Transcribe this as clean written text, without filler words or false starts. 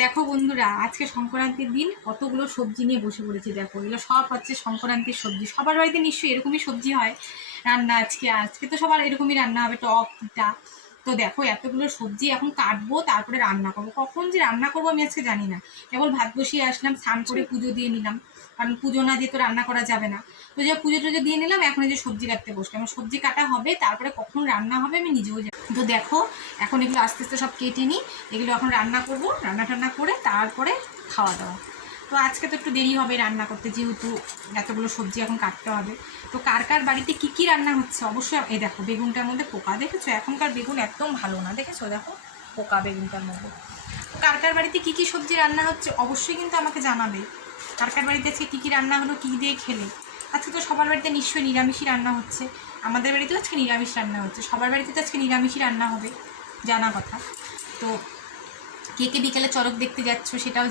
দেখো বন্ধুরা, আজকে সংক্রান্তির দিন কতগুলো সবজি নিয়ে বসে পড়েছি। দেখো এগুলো সব হচ্ছে সংক্রান্তির সবজি। সবার বাড়িতে নিশ্চয়ই এরকমই সবজি হয় রান্না। আজকে তো সবার এরকমই রান্না হবে, টক পিঠা। তো দেখো এতগুলো সবজি এখন কাটবো, তারপরে রান্না করবো। কখন যে রান্না করবো আমি আজকে জানি না। কেবল ভাত বসিয়ে আসলাম, স্নান করে পুজো দিয়ে নিলাম, কারণ পুজো না দিয়ে তো রান্না করা যাবে না। তো যে পুজো টুজো দিয়ে নিলাম, এখন এই যে সবজি কাটতে বসলাম। সবজি কাটা হবে, তারপরে কখন রান্না হবে আমি নিজেও জানি। তো দেখো এখন এগুলো আস্তে আস্তে সব কেটে নিই, এগুলো এখন রান্না করব। রান্না টান্না করে তারপরে খাওয়া দাওয়া। তো আজকে তো একটু দেরি হবে রান্না করতে, যেহেতু এতগুলো সবজি এখন কাটতে হবে। তো কার কার বাড়িতে কী কী রান্না হচ্ছে অবশ্যই। এই দেখো বেগুনটার মধ্যে পোকা, দেখেছো? এখনকার বেগুন একদম ভালো না, দেখেছো? দেখো পোকা বেগুনটার মধ্যে। কার কার বাড়িতে কী কী সবজি রান্না হচ্ছে অবশ্যই কিন্তু আমাকে জানাবে। কার কার বাড়িতে আজকে কী কী রান্না হলো, কী দিয়ে খেলে। আজকে তো সবার বাড়িতে নিশ্চয়ই নিরামিষই রান্না হচ্ছে। আমাদের বাড়িতেও আজকে নিরামিষ রান্না হচ্ছে, সবার বাড়িতে তো আজকে নিরামিষই রান্না হবে, জানা কথা। তো কে কে বিকেলে চড়ক দেখতে যাচ্ছ সেটাও